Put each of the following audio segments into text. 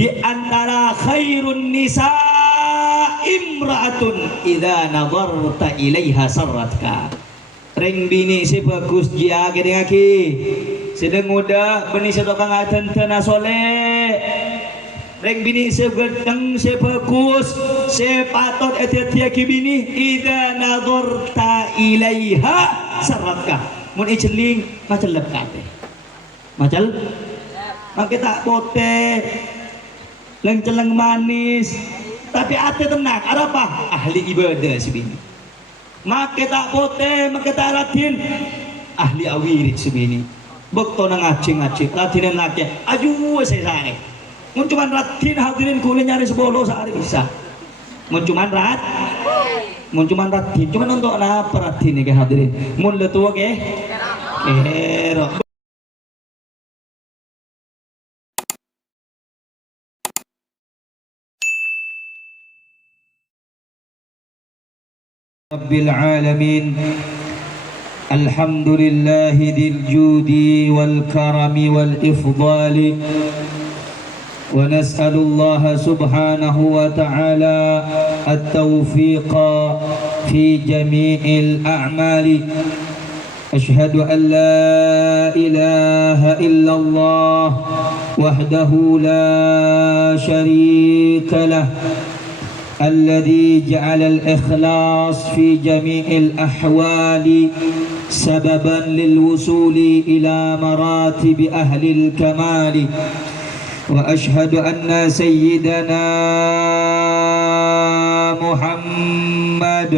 di antara khairun nisa imra'atun idza nadarta ilaiha sarratka. Ring bini si bagus jia gede ngaki sedang muda beni sedokang atentena soleh. Ring bini segedeng si bagus si patot etia ki bini idza nadarta ilaiha sarratka. Mun iceling macam lepkate macam makai tak pote leng-celeng manis tapi hati tenang. Ada apa? Ahli ibadah si bini. Makai tak pote makai tak ratin ahli awirit si bini. Bekto nang ngacing-ngacing ratinan laki aju saya mun cuman ratin hadirin kulit nyari sebolo sehari bisa mun cuman ratin cuman untuk apa ratin nih hadirin mun letua ke kero Rabbil alamin. Alhamdulillahi dil judi wal karami wal ifdali wa nas'alullaha subhanahu wa ta'ala at-tawfiqa fi jami'il a'mali. Ashhadu an la ilaha illallah wahdahu la sharika lah الذي جعل الإخلاص في جميع الأحوال سببا للوصول إلى مراتب أهل الكمال وأشهد أن سيدنا محمد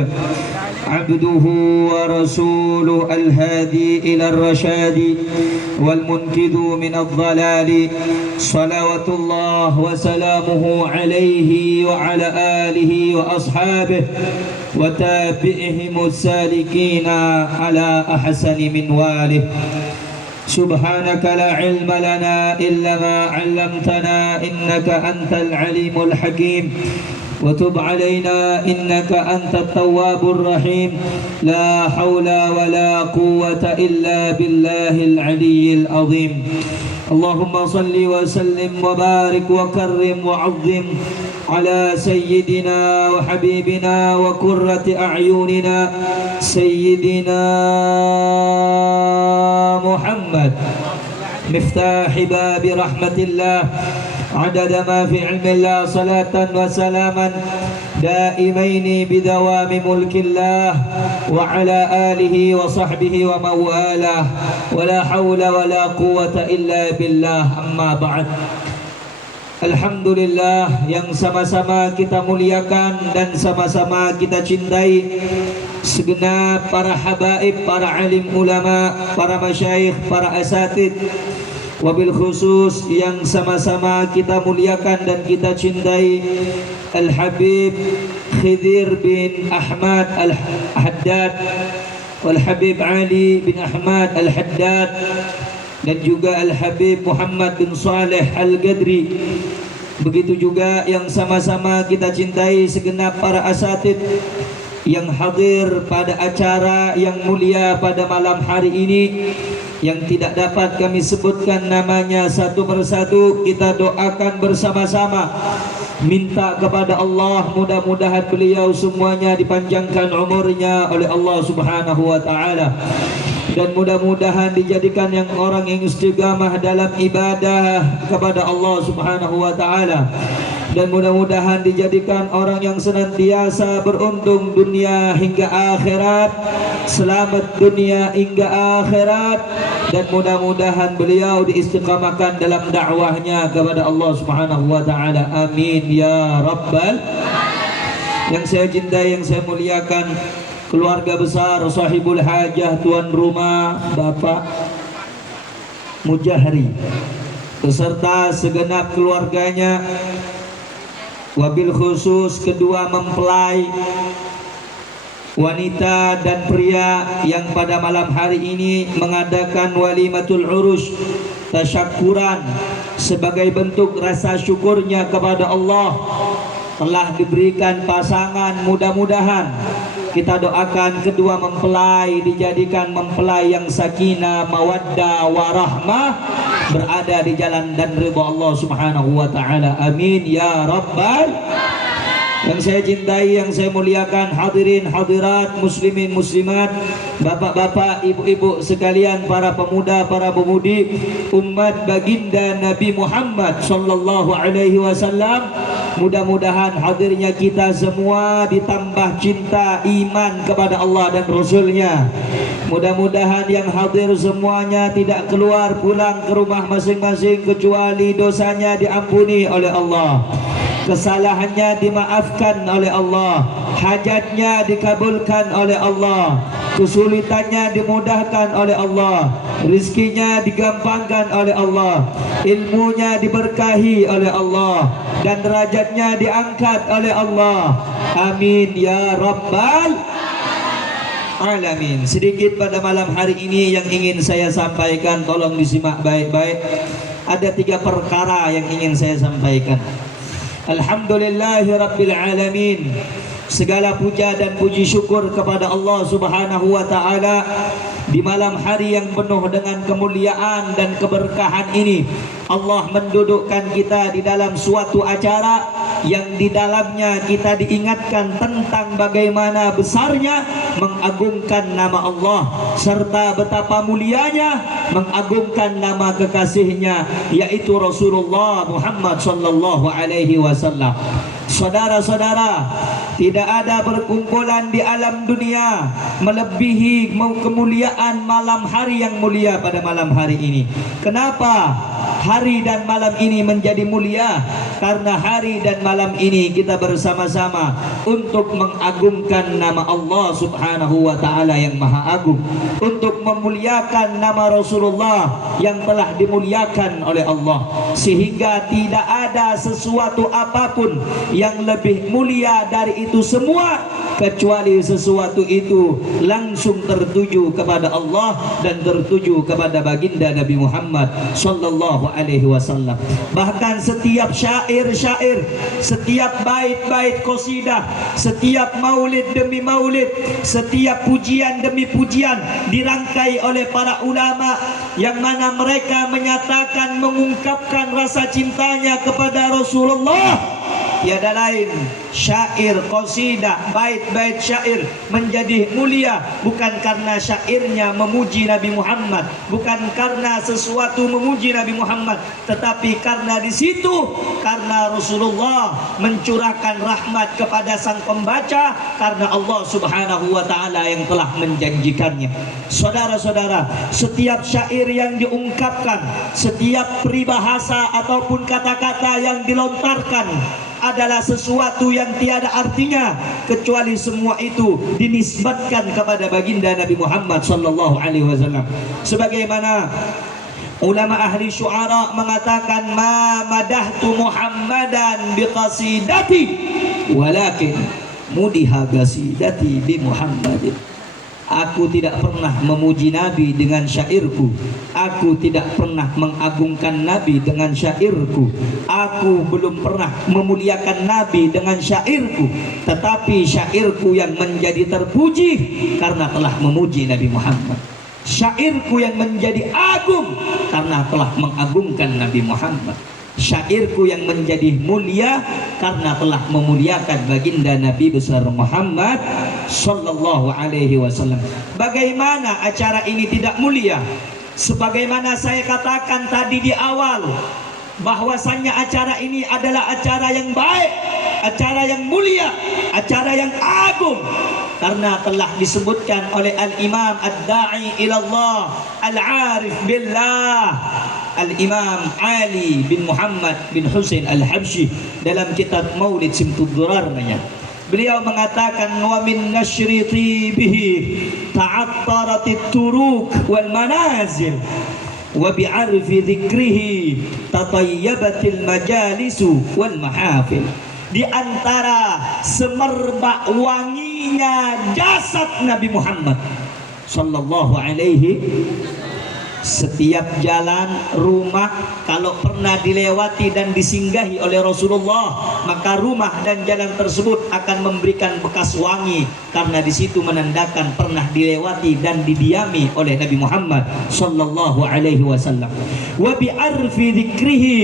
عبده ورسوله الهادي إلى الرشاد والمنقذ من الضلال صلوات الله وسلامه عليه وعلى آله وأصحابه وتابعهم السالكين على أحسن منواله. سبحانك لا علم لنا إلا ما علمتنا إنك أنت العليم الحكيم وتب علينا إنك أنت التواب الرحيم. لا حول ولا قوة إلا بالله العلي العظيم. اللهم صل وسلم وبارك وكرم وعظم على سيدنا وحبيبنا وقرة أعيننا سيدنا محمد مفتاح باب رحمة الله عدد ما في علم الله صلاة وسلاما دائمين بدوام ملك الله وعلى آله وصحبه ومن والاه ولا حول ولا قوة إلا بالله. أما بعد, Alhamdulillah yang sama-sama kita muliakan dan sama-sama kita cintai segenap para habaib, para alim ulama, para masyayikh, para asatid, wabil khusus yang sama-sama kita muliakan dan kita cintai Al-Habib Khidir bin Ahmad Al-Haddad wal Habib Ali bin Ahmad Al-Haddad dan juga Al-Habib Muhammad bin Saleh Al-Gadri. Begitu juga yang sama-sama kita cintai segenap para asatid yang hadir pada acara yang mulia pada malam hari ini, yang tidak dapat kami sebutkan namanya satu persatu. Kita doakan bersama-sama, minta kepada Allah mudah-mudahan beliau semuanya dipanjangkan umurnya oleh Allah Subhanahu wa taala, dan mudah-mudahan dijadikan yang orang yang istiqamah dalam ibadah kepada Allah Subhanahu wa taala, dan mudah-mudahan dijadikan orang yang senantiasa beruntung dunia hingga akhirat, selamat dunia hingga akhirat, dan mudah-mudahan beliau diistiqamahkan dalam dakwahnya kepada Allah Subhanahu wa taala. Amin ya rabbal. Yang saya cintai, yang saya muliakan, keluarga besar sahibul hajah, tuan rumah Bapak Mujahri beserta segenap keluarganya, wabil khusus kedua mempelai wanita dan pria yang pada malam hari ini mengadakan walimatul urus, tasyakuran sebagai bentuk rasa syukurnya kepada Allah telah diberikan pasangan. Mudah-mudahan kita doakan kedua mempelai dijadikan mempelai yang sakinah, mawaddah, warahmah, berada di jalan dan ridha Allah Subhanahu wa taala. Amin ya rabbal. Yang saya cintai, yang saya muliakan, hadirin hadirat, muslimin muslimat, bapak-bapak, ibu-ibu sekalian, para pemuda, para pemudi, umat baginda Nabi Muhammad sallallahu alaihi wasallam. Mudah-mudahan hadirnya kita semua ditambah cinta iman kepada Allah dan Rasulnya. Mudah-mudahan yang hadir semuanya tidak keluar pulang ke rumah masing-masing kecuali dosanya diampuni oleh Allah, kesalahannya dimaafkan oleh Allah, hajatnya dikabulkan oleh Allah, kesulitannya dimudahkan oleh Allah, rizkinya digampangkan oleh Allah, ilmunya diberkahi oleh Allah, dan derajatnya diangkat oleh Allah. Amin ya rabbal alamin. Sedikit pada malam hari ini yang ingin saya sampaikan, tolong disimak baik-baik. Ada 3 perkara yang ingin saya sampaikan. Alhamdulillahi rabbil alamin. Segala puja dan puji syukur kepada Allah Subhanahu wa taala di malam hari yang penuh dengan kemuliaan dan keberkahan ini. Allah mendudukkan kita di dalam suatu acara yang di dalamnya kita diingatkan tentang bagaimana besarnya mengagungkan nama Allah serta betapa mulianya mengagungkan nama kekasihnya, yaitu Rasulullah Muhammad sallallahu alaihi wasallam. Saudara-saudara, tidak ada perkumpulan di alam dunia melebihi kemuliaan malam hari yang mulia pada malam hari ini. Kenapa hari dan malam ini menjadi mulia? Karena hari dan malam ini kita bersama-sama untuk mengagungkan nama Allah Subhanahu wa taala yang Maha Agung, untuk memuliakan nama Rasulullah yang telah dimuliakan oleh Allah, sehingga tidak ada sesuatu apapun yang lebih mulia dari itu semua kecuali sesuatu itu langsung tertuju kepada Allah dan tertuju kepada baginda Nabi Muhammad sallallahu alaihi wasallam. Bahkan setiap syair-syair, setiap bait-bait qasidah, setiap maulid demi maulid, setiap pujian demi pujian dirangkai oleh para ulama yang mana mereka menyatakan mengungkapkan rasa cintanya kepada Rasulullah. Tiada lain, syair, qasidah, bait-bait syair menjadi mulia bukan karena syairnya memuji Nabi Muhammad, bukan karena sesuatu memuji Nabi Muhammad, tetapi karena di situ karena Rasulullah mencurahkan rahmat kepada sang pembaca, karena Allah Subhanahu wa taala yang telah menjanjikannya. Saudara-saudara, setiap syair yang diungkapkan, setiap peribahasa ataupun kata-kata yang dilontarkan adalah sesuatu yang tiada artinya kecuali semua itu dinisbatkan kepada baginda Nabi Muhammad sallallahu alaihi wasallam. Sebagaimana ulama ahli syuara mengatakan, ma madahtu Muhammadan biqasidati walakin mudiha qasidati bi Muhammadin. Aku tidak pernah memuji Nabi dengan syairku, aku tidak pernah mengagungkan Nabi dengan syairku, aku belum pernah memuliakan Nabi dengan syairku, tetapi syairku yang menjadi terpuji karena telah memuji Nabi Muhammad. Syairku yang menjadi agung karena telah mengagungkan Nabi Muhammad. Syairku yang menjadi mulia karena telah memuliakan baginda Nabi besar Muhammad sallallahu alaihi wasallam. Bagaimana acara ini tidak mulia? Sebagaimana saya katakan tadi di awal, bahwasannya acara ini adalah acara yang baik, acara yang mulia, acara yang agung, karena telah disebutkan oleh Al-Imam Ad-Da'i ilallah Al-Arif Billah Al-Imam Ali bin Muhammad bin Husain Al-Habsyi dalam kitab Maulid Simtud Durar. Beliau mengatakan, wa min nashriti bihi ta'attaratit turuk wal manazil wa bi'arfi dzikrihi tatayyabatil majalisu wal mahafil. Di antara semerbak wanginya jasad Nabi Muhammad sallallahu alaihi Setiap jalan, rumah, kalau pernah dilewati dan disinggahi oleh Rasulullah, maka rumah dan jalan tersebut akan memberikan bekas wangi, karena di situ menandakan pernah dilewati dan didiami oleh Nabi Muhammad sallallahu alaihi wasallam. Wa bi'arfi dzikrihi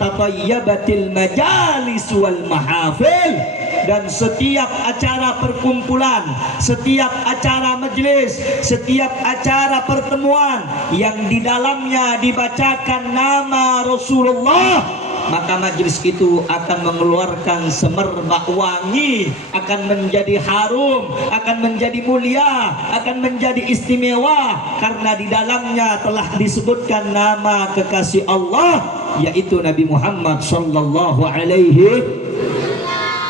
tatayyabatil majalis wal mahafil. Dan setiap acara perkumpulan, setiap acara majelis, setiap acara pertemuan yang di dalamnya dibacakan nama Rasulullah, maka majelis itu akan mengeluarkan semerbak wangi, akan menjadi harum, akan menjadi mulia, akan menjadi istimewa, karena di dalamnya telah disebutkan nama kekasih Allah, yaitu Nabi Muhammad sallallahu alaihi.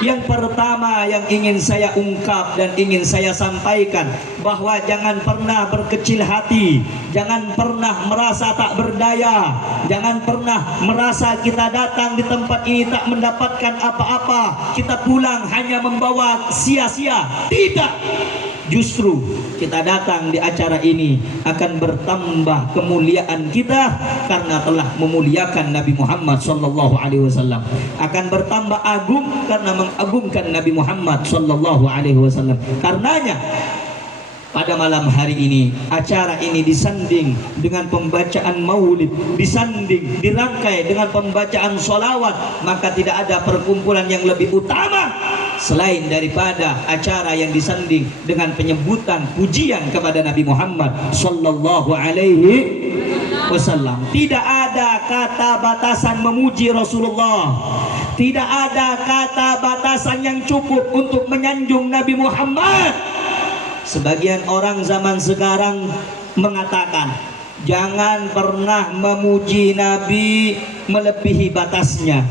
Yang pertama yang ingin saya ungkap dan ingin saya sampaikan, bahwa jangan pernah berkecil hati, jangan pernah merasa tak berdaya, jangan pernah merasa kita datang di tempat ini tak mendapatkan apa-apa, kita pulang hanya membawa sia-sia. Tidak, justru kita datang di acara ini akan bertambah kemuliaan kita karena telah memuliakan Nabi Muhammad sallallahu alaihi wasallam, akan bertambah agung karena mengagungkan Nabi Muhammad sallallahu alaihi wasallam. Karenanya pada malam hari ini, acara ini disanding dengan pembacaan maulid, disanding, dirangkai dengan pembacaan sholawat, maka tidak ada perkumpulan yang lebih utama selain daripada acara yang disanding dengan penyebutan pujian kepada Nabi Muhammad sallallahu alaihi wasallam. Tidak ada kata batasan memuji Rasulullah, tidak ada kata batasan yang cukup untuk menyanjung Nabi Muhammad. Sebagian orang zaman sekarang mengatakan jangan pernah memuji Nabi melebihi batasnya,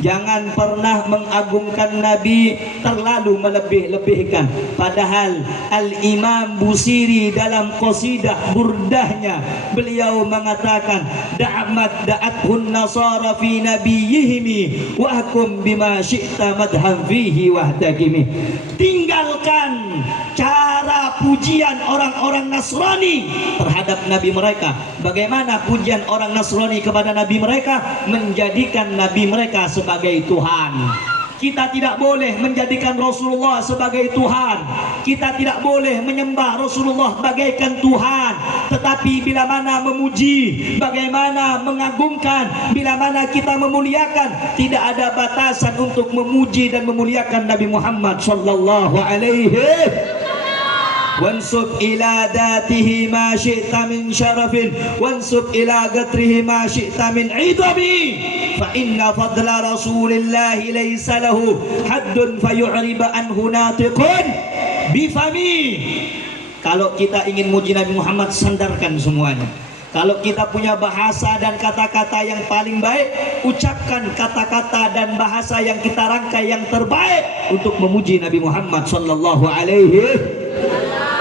jangan pernah mengagungkan Nabi terlalu melebih-lebihkan. Padahal Al-Imam Busiri dalam qasidah burdahnya, beliau mengatakan da'mat da'athun nasara fi nabiyihimi wa hukum bima syi'ta madham fihi wahdakimi. Tinggalkan cara pujian orang-orang Nasrani terhadap Nabi mereka. Bagaimana pujian orang Nasrani kepada Nabi mereka? Menjadikan Nabi mereka sebagai Tuhan. Kita tidak boleh menjadikan Rasulullah sebagai Tuhan. Kita tidak boleh menyembah Rasulullah bagaikan Tuhan. Tetapi bila mana memuji, bagaimana mengagungkan, bila mana kita memuliakan, tidak ada batasan untuk memuji dan memuliakan Nabi Muhammad sallallahu alaihi. Wansub ila datihi ma syi'ta min syarafin, wansub ila qatrihi ma syi'ta min idami, fa inna fadla rasulillahi laysa lahu haddun fayu'riba anhu natiqun bifami. Kalau kita ingin muji Nabi Muhammad, sandarkan semuanya. Kalau kita punya bahasa dan kata-kata yang paling baik, ucapkan kata-kata dan bahasa yang kita rangkai yang terbaik untuk memuji Nabi Muhammad sallallahu alaihi.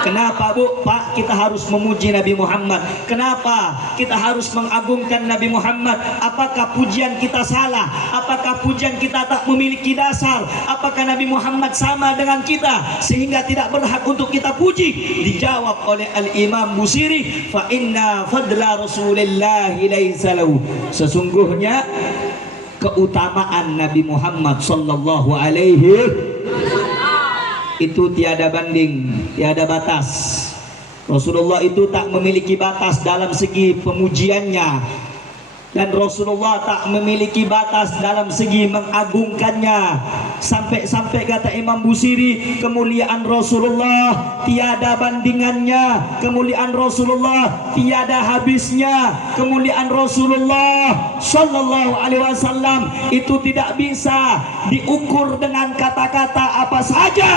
Kenapa Bu, Pak, kita harus memuji Nabi Muhammad? Kenapa kita harus mengagungkan Nabi Muhammad? Apakah pujian kita salah? Apakah pujian kita tak memiliki dasar? Apakah Nabi Muhammad sama dengan kita sehingga tidak berhak untuk kita puji? Dijawab oleh Al-Imam Busiri, fa inna fadla Rasulillahi laysa lahu. Sesungguhnya keutamaan Nabi Muhammad sallallahu alaihi itu tiada banding, tiada batas. Rasulullah itu tak memiliki batas dalam segi pemujiannya, dan Rasulullah tak memiliki batas dalam segi mengagungkannya. Sampai-sampai kata Imam Busiri, kemuliaan Rasulullah tiada bandingannya, kemuliaan Rasulullah tiada habisnya, kemuliaan Rasulullah sallallahu alaihi wasallam itu tidak bisa diukur dengan kata-kata apa saja.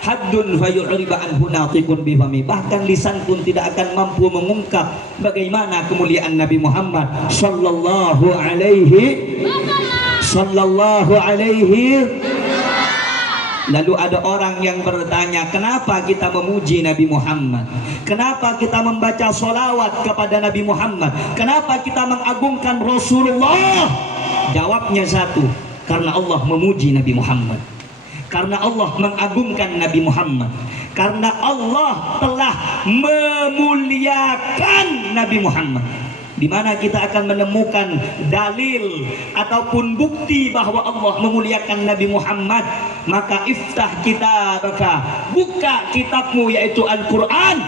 Haddun fayu'riba anhu natiqun bifami. Bahkan lisan pun tidak akan mampu mengungkap bagaimana kemuliaan Nabi Muhammad sallallahu alaihi. Lalu ada orang yang bertanya, kenapa kita memuji Nabi Muhammad? Kenapa kita membaca sholawat kepada Nabi Muhammad? Kenapa kita mengagungkan Rasulullah? Jawabnya satu, karena Allah memuji Nabi Muhammad, karena Allah mengagungkan Nabi Muhammad, Karena Allah telah memuliakan Nabi Muhammad. Di mana kita akan menemukan dalil ataupun bukti bahwa Allah memuliakan Nabi Muhammad, maka iftah kitabaka, buka kitabmu yaitu Al-Quran,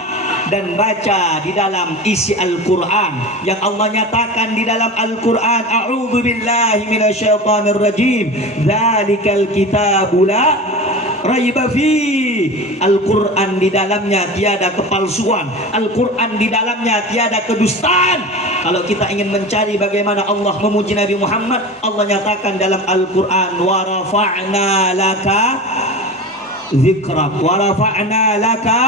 dan baca di dalam isi Al-Quran yang Allah nyatakan di dalam Al-Quran. A'udzu billahi minasyaitonir rajim. Dzalikal kitabu la raiba fi. Al-Quran di dalamnya tiada kepalsuan, Al-Quran di dalamnya tiada kedustaan. Kalau kita ingin mencari bagaimana Allah memuji Nabi Muhammad, Allah nyatakan dalam Al-Quran, wa rafa'na laka zikrak, wa rafa'na laka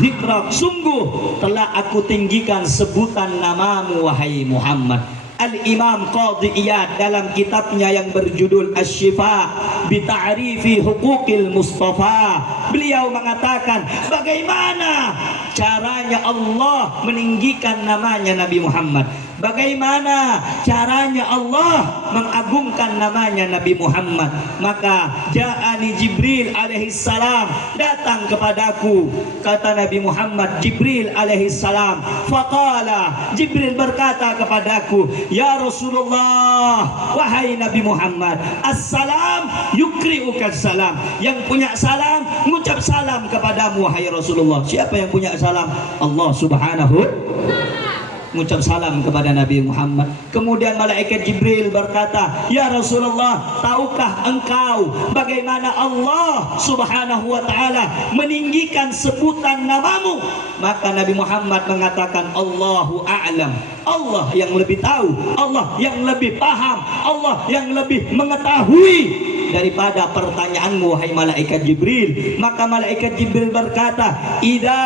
zikrak, sungguh telah aku tinggikan sebutan namamu wahai Muhammad. Al-Imam Qadhi Iyad dalam kitabnya yang berjudul Asy-Syifa bi Ta'rifi Huquqil Mustafa, beliau mengatakan bagaimana caranya Allah meninggikan namanya Nabi Muhammad, bagaimana caranya Allah mengagungkan namanya Nabi Muhammad. Maka ja'ani Jibril alaihi salam, datang kepadaku, kata Nabi Muhammad, Jibril alaihi salam, faqala, Jibril berkata kepadaku, ya Rasulullah, wahai Nabi Muhammad, assalam yukri'uka salam, yang punya salam mengucap salam kepadamu wahai Rasulullah. Siapa yang punya salam? Allah Subhanahu mengucap salam kepada Nabi Muhammad. Kemudian malaikat Jibril berkata, ya Rasulullah, tahukah engkau bagaimana Allah Subhanahu wa ta'ala meninggikan sebutan namamu? Maka Nabi Muhammad mengatakan, Allahu a'lam, Allah yang lebih tahu, Allah yang lebih paham, Allah yang lebih mengetahui daripada pertanyaanmu wahai malaikat Jibril. Maka malaikat Jibril berkata, idza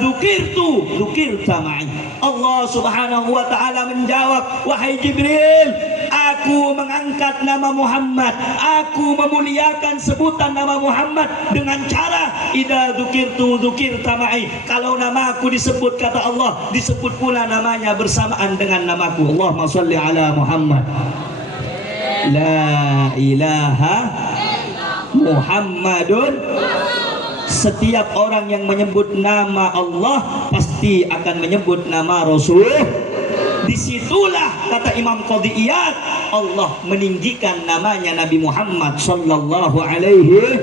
dzukirtu dzukirta ma'i. Allah Subhanahu wa ta'ala menjawab, wahai Jibril, aku mengangkat nama Muhammad, aku memuliakan sebutan nama Muhammad dengan cara idza dzukirtu dzukirta ma'i. Kalau namaku disebut, kata Allah, disebut pula namanya bersamaan dengan namaku. Allahumma shalli ala Muhammad. La ilaha Muhammadun. Setiap orang yang menyebut nama Allah pasti akan menyebut nama Rasul. Disitulah kata Imam Qadhi Iyad, Allah meninggikan namanya Nabi Muhammad sallallahu alaihi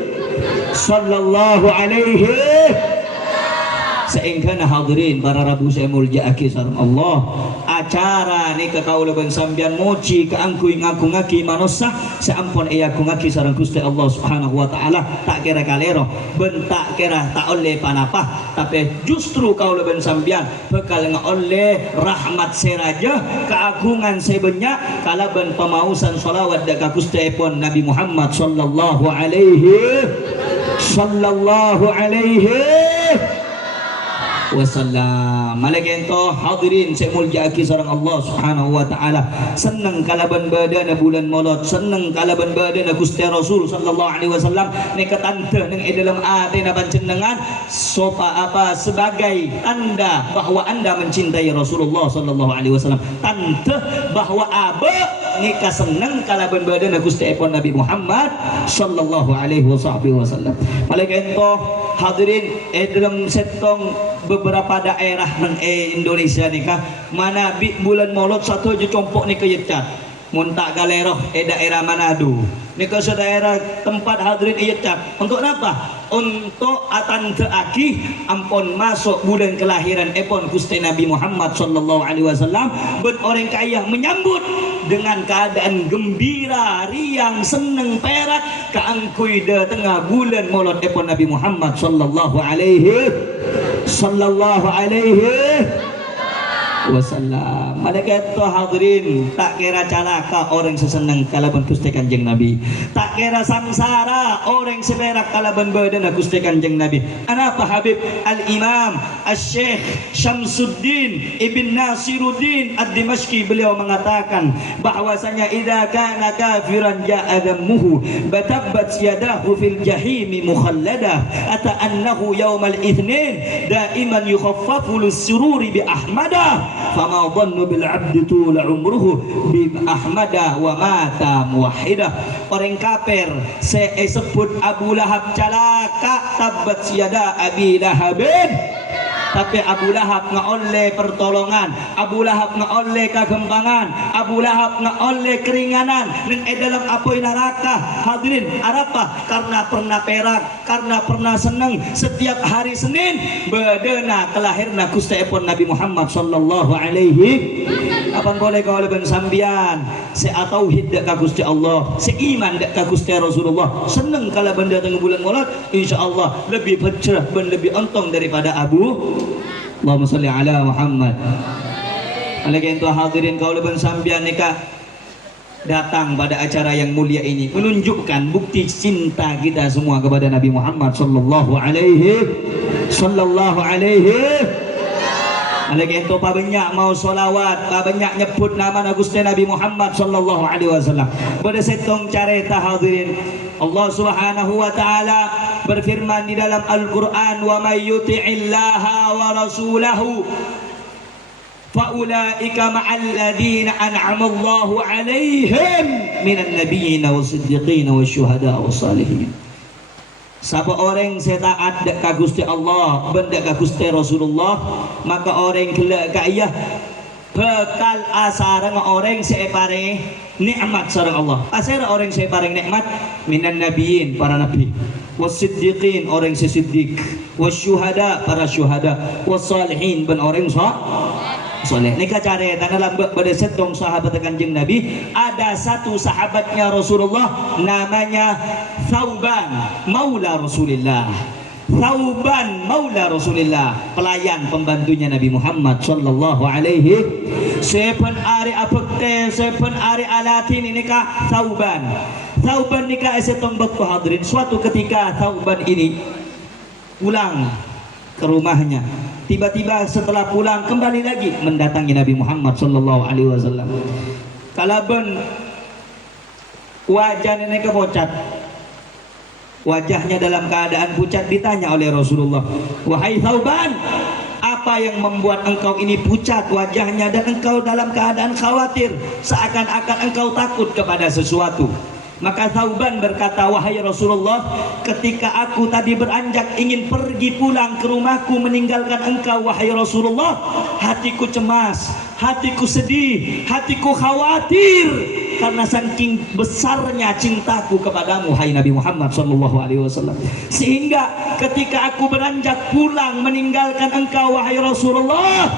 sehingga hadirin para Rabu saya mulja'aki sareng Allah, acara ni kekaulaban sambian moci keangkui ngaku ngaki manusia seampun iya ku ngaki sareng Gusti Allah Subhanahu wa ta'ala, tak kira kalero bentak kira tak oleh panapa, tapi justru kaulaban sambian bekal oleh rahmat seraja keagungan sebanyak kalaban pemausan salawat dekat Gusti pun Nabi Muhammad sallallahu alaihi wasallam. Malaikat itu hadirin saya mulja'aki sareng Allah Subhanahu wa ta'ala, senang kalaban badana bulan Maulud, senang kalaban badana Gusti Rasul sallallahu alaihi wasallam ni katante nang dalam ate na panjenengan sopa apa sebagai tanda bahwa anda mencintai Rasulullah sallallahu alaihi wasallam, tante bahwa aba ni kasenang kalaban badana Gusti Nabi Muhammad sallallahu alaihi wasallam. Malaikat itu hadirin dalam setong beberapa daerah ng Indonesia ni ka mana bulan Maulud satu aja compok ni keyecat muntak galeroh daerah Manado ni ke daerah tempat hadirin iyecat untuk apa? Untuk atan teaki ampun masuk bulan kelahiran epon Gusti Nabi Muhammad sallallahu alaihi wasallam, ben orang kaya menyambut dengan keadaan gembira, riang, seneng perak keangkui de tengah bulan Maulud epon Nabi Muhammad sallallahu alaihi wasallam. Malaikat itu hadirin tak kira calaka orang sesenang kalaban Gusti Kanjeng Nabi, tak kira samsara orang seberak kalaban badan Gusti Kanjeng Nabi. Anapa Habib Al-Imam Al-Syekh Syamsuddin Ibn Nasiruddin Ad-Dimashqi beliau mengatakan bahwasanya idza kana kafiran ja'a dammuhu batabbat yadahu fil jahimi mukhallada ata annahu yaumal itsnin daiman yukhaffafu lis-sururi bi ahmada fama dhannu bil 'abdi tula umruhu bi ahmada wa mata muwahhidah. Orang kafir sebut Abu Lahab celaka, tabat yada abi lahabin. Tapi Abu Lahab ngoleh pertolongan, Abu Lahab ngoleh kegembangan, Abu Lahab ngoleh keringanan dan dalam apoi neraka. Hadirin arapa karena pernah perak, karena pernah senang setiap hari Senin bedena kelahirna Gustiipun Nabi Muhammad sallallahu alaihi. Apang boleh kau leben sambian se tauhid dak ka Gusti Allah, seiman dak ka Gusti Rasulullah, seneng kala benda tengah bulan Maulud, insyaallah lebih bercerah dan lebih untung daripada Abu. Allahumma sholli ala Muhammad. Alaikum tu hadirin kau leben sambian nikah datang pada acara yang mulia ini menunjukkan bukti cinta kita semua kepada Nabi Muhammad sallallahu alaihi. Alaikum tu banyak mau solawat, banyak nyebut nama Gusti Nabi Muhammad sallallahu alaihi wasallam. Pada setong carita hadirin, Allah Subhanahu wa taala berfirman di dalam Al-Qur'an, wa may yuti'illaha wa rasulahu faulaika ma'al ladzina an'ama Allahu 'alaihim minan nabiyyin was-siddiqin wasyuhada was-salihin. Siapa orang saya taat dak ka Gusti Allah, bendak ka Gusti Rasulullah, maka orang kelak kaya bekal asarang orang saya paring nikmat sareng Allah. Asar orang saya paring nikmat minan nabiyyin para nabi, was-siddiqin orang siddiq, wasyuhada para syuhada, was-salihin ben orang soleh. Nika cari dalam pada setong sahabat Kanjeng Nabi ada satu sahabatnya Rasulullah namanya Thauban maula Rasulillah. Thauban maula Rasulillah, pelayan pembantunya Nabi Muhammad sallallahu alaihi. Sepen ari apekte, sepen ari alatin ini kah Thauban. Thauban nikah setong baktu hadirin. Suatu ketika Thauban ini pulang ke rumahnya. Tiba-tiba setelah pulang kembali lagi mendatangi Nabi Muhammad sallallahu alaihi wasallam. Kalaben wajahnya ini kepocat. Wajahnya dalam keadaan pucat, ditanya oleh Rasulullah, "Wahai Thauban, apa yang membuat engkau ini pucat wajahnya dan engkau dalam keadaan khawatir seakan-akan engkau takut kepada sesuatu?" Maka Thauban berkata, "Wahai Rasulullah, ketika aku tadi beranjak ingin pergi pulang ke rumahku meninggalkan engkau wahai Rasulullah, hatiku cemas, hatiku sedih, hatiku khawatir karena saking besarnya cintaku kepadamu hai Nabi Muhammad sallallahu alaihi wasallam. Sehingga ketika aku beranjak pulang meninggalkan engkau wahai Rasulullah,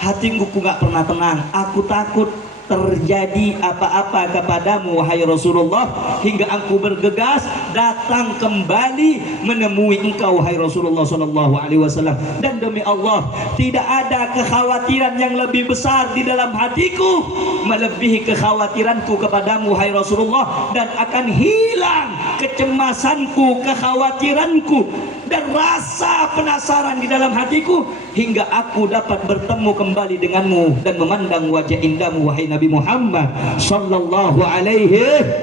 hatiku enggak pernah tenang. Aku takut terjadi apa-apa kepadamu wahai Rasulullah, hingga aku bergegas datang kembali menemui engkau wahai Rasulullah sallallahu alaihi wasallam. Dan demi Allah, tidak ada kekhawatiran yang lebih besar di dalam hatiku melebihi kekhawatiranku kepadamu wahai Rasulullah, dan akan hilang kecemasanku, kekhawatiranku dan rasa penasaran di dalam hatiku hingga aku dapat bertemu kembali denganmu dan memandang wajah indahmu wahai Nabi Muhammad sallallahu alaihi.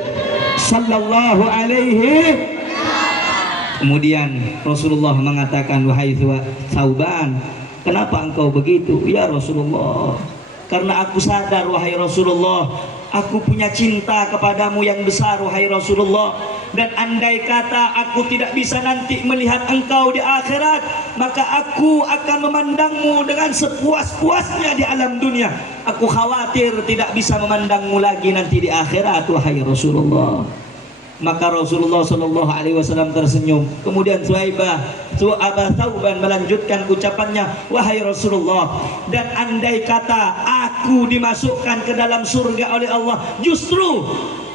Kemudian Rasulullah mengatakan, "Wahai Thauban, kenapa engkau begitu?" "Ya Rasulullah, karena aku sadar wahai Rasulullah, aku punya cinta kepadamu yang besar wahai Rasulullah, dan andai kata aku tidak bisa nanti melihat engkau di akhirat, maka aku akan memandangmu dengan sepuas-puasnya di alam dunia. Aku khawatir tidak bisa memandangmu lagi nanti di akhirat wahai Rasulullah." Maka Rasulullah sallallahu alaihi wasallam tersenyum. Kemudian Thauban melanjutkan ucapannya, "Wahai Rasulullah, dan andai kata aku dimasukkan ke dalam surga oleh Allah, justru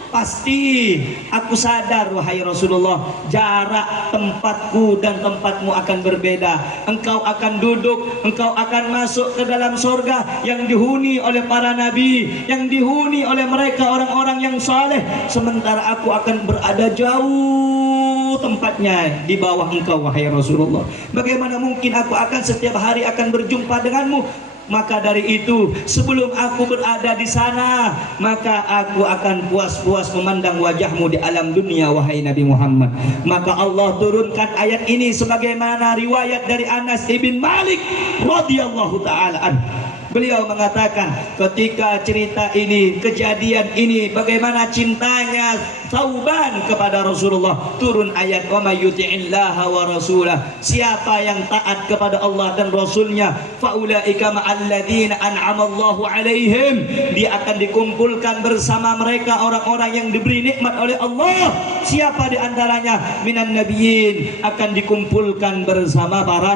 pasti aku sadar wahai Rasulullah, jarak tempatku dan tempatmu akan berbeda. Engkau akan duduk, engkau akan masuk ke dalam surga yang dihuni oleh para nabi, yang dihuni oleh mereka orang-orang yang saleh, sementara aku akan berada jauh tempatnya di bawah engkau wahai Rasulullah. Bagaimana mungkin aku akan setiap hari akan berjumpa denganmu? Maka dari itu, sebelum aku berada di sana, maka aku akan puas-puas memandang wajahmu di alam dunia wahai Nabi Muhammad." Maka Allah turunkan ayat ini sebagaimana riwayat dari Anas ibn Malik radhiyallahu taala anhu. Beliau mengatakan ketika cerita ini, kejadian ini, bagaimana cintanya Thauban kepada Rasulullah, turun ayat wa may yuti'illaha wa rasulah, siapa yang taat kepada Allah dan Rasulnya, faulaika ma'alladzina an'amallahu alaihim, dia akan dikumpulkan bersama mereka orang-orang yang diberi nikmat oleh Allah. Siapa di antaranya? Minan nabiyyin, akan dikumpulkan bersama para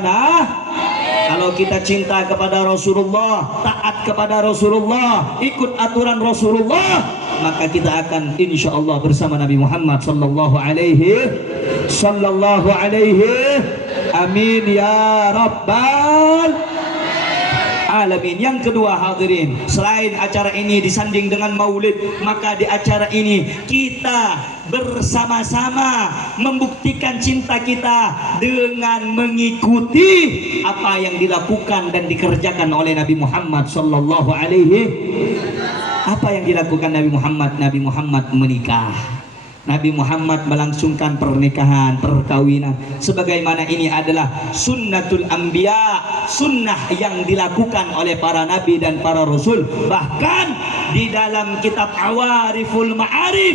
Kalau kita cinta kepada Rasulullah, taat kepada Rasulullah, ikut aturan Rasulullah, maka kita akan insya Allah bersama Nabi Muhammad sallallahu alaihi amin ya rabbal alamin. Yang kedua hadirin, selain acara ini disanding dengan maulid, maka di acara ini kita bersama-sama membuktikan cinta kita dengan mengikuti apa yang dilakukan dan dikerjakan oleh Nabi Muhammad sallallahu alaihi. Apa yang dilakukan Nabi Muhammad? Nabi Muhammad menikah. Nabi Muhammad melangsungkan pernikahan, perkawinan. Sebagaimana ini adalah sunnatul anbiya, sunnah yang dilakukan oleh para nabi dan para rasul. Bahkan di dalam kitab Awariful Ma'arif,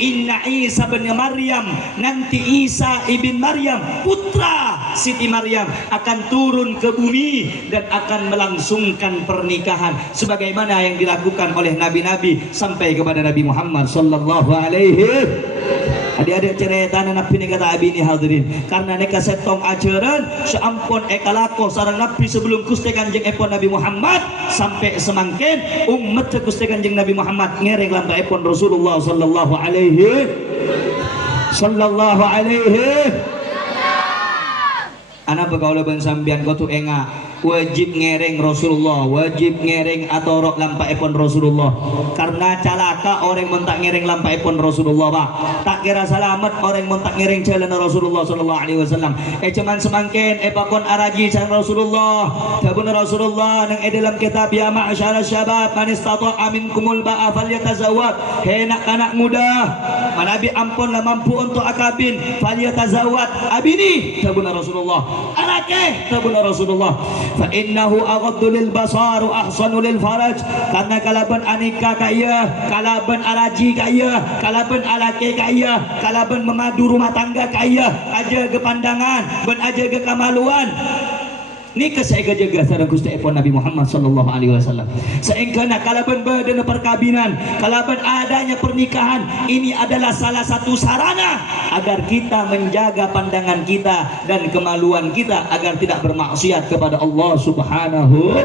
Inna Isa bin Maryam, nanti Isa ibn Maryam, putra Siti Maryam, akan turun ke bumi dan akan melangsungkan pernikahan sebagaimana yang dilakukan oleh nabi-nabi sampai kepada Nabi Muhammad sallallahu alaihi. Adik-adik cerita Nabi ni kata abini hadirin, karena neka setong ajaran seampun ekalako sarang Nabi sebelum Gusti Kanjeng epon Nabi Muhammad sampai semangkin umat Gusti Kanjeng Nabi Muhammad ngereng lampa epon Rasulullah sallallahu alaihi. Anak pegawai sambian kau tu enga wajib ngereng Rasulullah, wajib ngereng atau rok lampaipun Rasulullah. Karena calaka orang mentak ngereng lampaipun Rasulullah, pak. Tak kira selamat orang mentak ngereng jalan Rasulullah sallallahu alaihi wasallam. Cuman semangkin pakon araji jalan Rasulullah. Tabun Rasulullah nang dalam kitab ya ma'syar syabab man istata'a minkumul ba'a falyatazawwaj. Hei anak muda, manabi ampun lah mampu untuk akabin, falyatazawwaj. Abini tabun Rasulullah. Anake tabun Rasulullah. Fa innahu aghaddu lil basar wa ahsanu lil faraj. Karena kalaban anika kaya, kalaban araji kaya, kalaban alake kaya, kalaban memadu rumah tangga kaya, aja ke pandangan, ben aja ke kamaluan. Nikah saya jaga sareng Gusti epon Nabi Muhammad sallallahu alaihi wasallam. Saengkeuna kalaban badan perkawinan, kalaban adanya pernikahan, ini adalah salah satu sarana agar kita menjaga pandangan kita dan kemaluan kita agar tidak bermaksiat kepada Allah Subhanahu.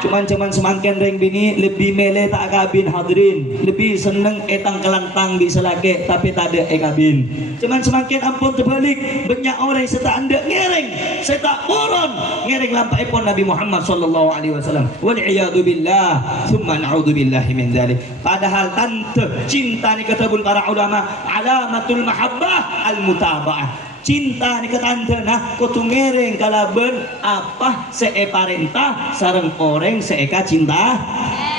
Cuman semangkin reng bini lebih mele tak kabin hadirin, lebih seneng etang kelantang bisa laki tapi tak ada kabin. Cuman semangkin ampun terbalik, banyak orang serta anda ngereng serta moron ngereng lampai pun Nabi Muhammad sallallahu alaihi wasallam. Wal iyadu billah, thumma na'udzu billahi min dzalik. Padahal tante cinta ni kata para ulama alamatul mahabbah al mutaba'ah. Cinta ni kata nah kutu ngereng kalaben apa seeparentah sareng orang seeka cinta.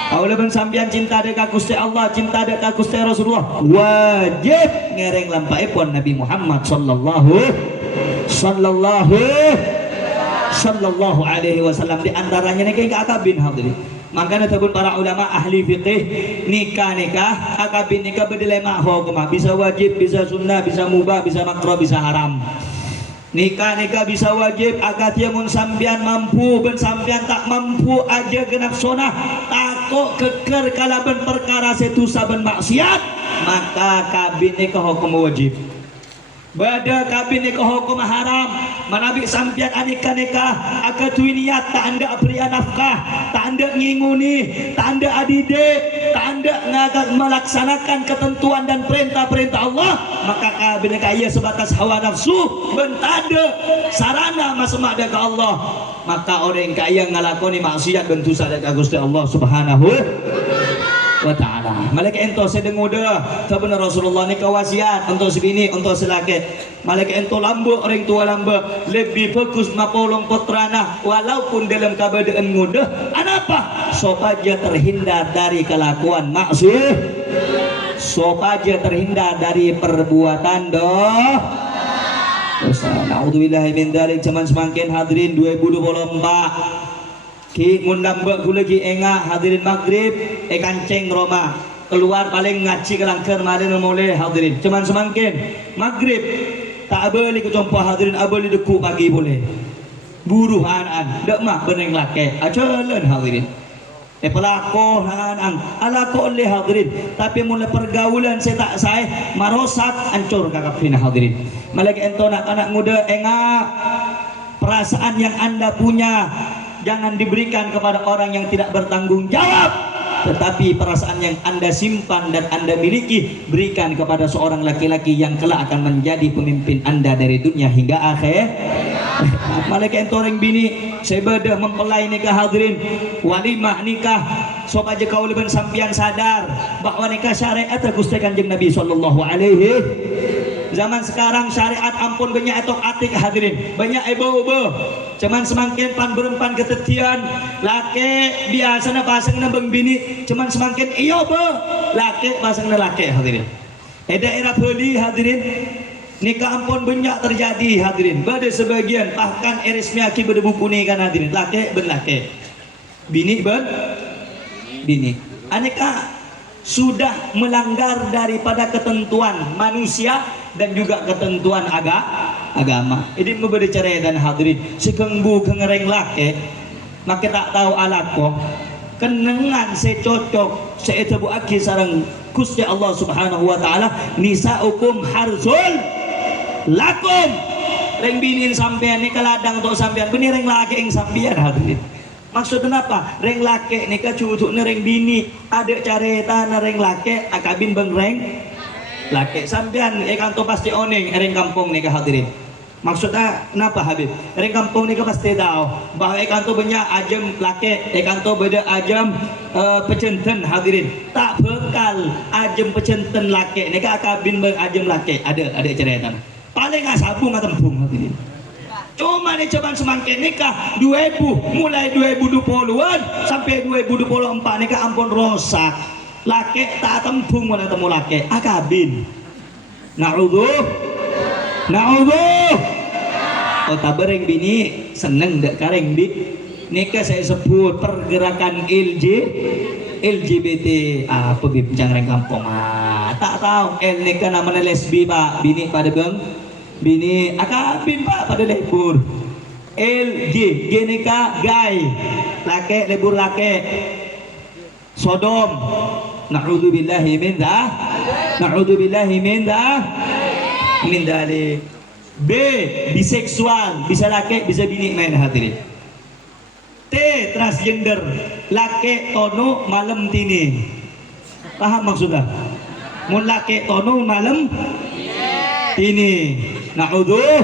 Kalau ben sambian cinta deka Gusti Allah, cinta deka Gusti Rasulullah, wajib ngereng lampaipun Nabi Muhammad sallallahu alaihi wasallam. Di antaranya ni kayak akabin hadirin. Makanya tabun para ulama ahli fikih, nikah akabin nikah berdilema hukum, bisa wajib, bisa sunnah, bisa mubah, bisa makruh, bisa haram. Nikah bisa wajib akad yang sambian mampu, ben sambian tak mampu aja genap sonah takut keker kalaban perkara setu saben maksiat, maka kabin nikah hukum wajib. Bada kabin nikah hukum haram. Manabi sampian anika akad niat tak anda beri nafkah, tak anda nginguni, tak anda adide, tak anda ngagat melaksanakan ketentuan dan perintah-perintah Allah, maka kabin nikah ia sebatas hawa nafsu, bentade sarana masuk ke Allah, maka orang kaya ngalakoni maksiat bentu sadaka Gusti Allah Subhanahu wa ta'ala. Malaikat ento sedang muda kebenar Rasulullah ni kawasiat untuk sebini untuk selaki. Malaikat ento lambu orang tua lambu lebih fokus mapolong putrana walaupun dalam keadaan muda. Kenapa? Supaya terhindar dari kelakuan maksiat, supaya terhindar dari perbuatan dosa. Naudzubillahi min dzalik. Cuman semakin hadirin 2024 Ki mun lambak gula ki enga hadirin maghrib kanceng Roma keluar paling ngaji kelangker malin mulai hadirin cuman semangkin maghrib tak boleh kecompo hadirin boleh deku pagi boleh buruh an dak mah beneng lake ajalan hadirin pelako an alako oleh hadirin tapi mulai pergaulan saya tak saya marosak hancur kakak fina hadirin malaki ento anak muda enga perasaan yang anda punya jangan diberikan kepada orang yang tidak bertanggung jawab, tetapi perasaan yang anda simpan dan anda miliki berikan kepada seorang laki-laki yang kelak akan menjadi pemimpin anda dari dunia hingga akhir. Malaikat orang bini sebedah mempelai nikah hadirin walimah nikah sok aja kau lebih sampian sadar bahwa nikah syariat Gusti Kanjeng Nabi sallallahu alaihi. Zaman sekarang syariat ampun banyak etok atik hadirin banyak ibu-ibu cuman semakin pan berempan ketetian laki biasanya pasang nembeng bini cuman semakin iyo be laki pasang laki hadirin daerah beli hadirin nikah ampun banyak terjadi hadirin pada sebagian bahkan eris miaki pada buku ni kan hadirin laki ben laki bini ben bini aneka sudah melanggar daripada ketentuan manusia dan juga ketentuan agama. Ini memberi cerai dan hadirin sekengbu kengereng lake maka tak tahu alako kenengan secocok seetebu aki sarang Gusti Allah Subhanahu wa taala nisaukum harsul lakum reng binin sampean ni kaladang untuk sampean benih reng lake ing sampean hadirin. Maksudnya apa? Reng lake nikah cucuk reng bini ada careta reng lake akabin beng reng laki sampean kanto pasti oning reng kampung nikah hadirin. Maksudnya kenapa Habib? Reng kampung nikah pasti tahu bahwa kanto banyak ajem laki kanto beda ajem pecenten hadirin. Tak bekal ajem pecenten laki nikah akabin beng ajem laki ada cerita. Paling asabung atempung hadirin. Cuma nih coba semangkin nikah 2000 mulai 2020-an sampai 2024 nikah ampun rosak. Laki tak tembung mana temu laki akabin na'udzuh oh tabereng bini seneng dek kareng bi nikah saya sebut pergerakan LGBT apa bincang reng kampung tak tahu nikah namanya lesbi pak bini pada beng bini akabin pak pada lebur LG nikah gay laki lebur laki Sodom na'udzubillahi min dalik. B biseksual bisa laki bisa bini main hadirin. T transgender laki tono malam tini paham maksudnya mun laki tono malam tini na'udzuh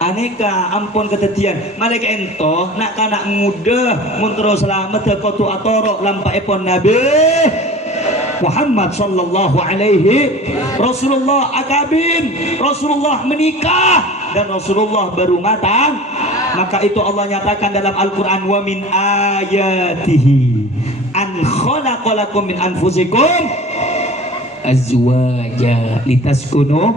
aneka ampun ketetian malaikat ento nak kanak muda mun terus selamat ke kotu atorok lampai pon Nabi Muhammad sallallahu alaihi Rasulullah akabin Rasulullah menikah dan Rasulullah berumah tangga maka itu Allah nyatakan dalam Al-Quran wa min ayatihi an khalaqalakum min anfusikum azwaja litaskunu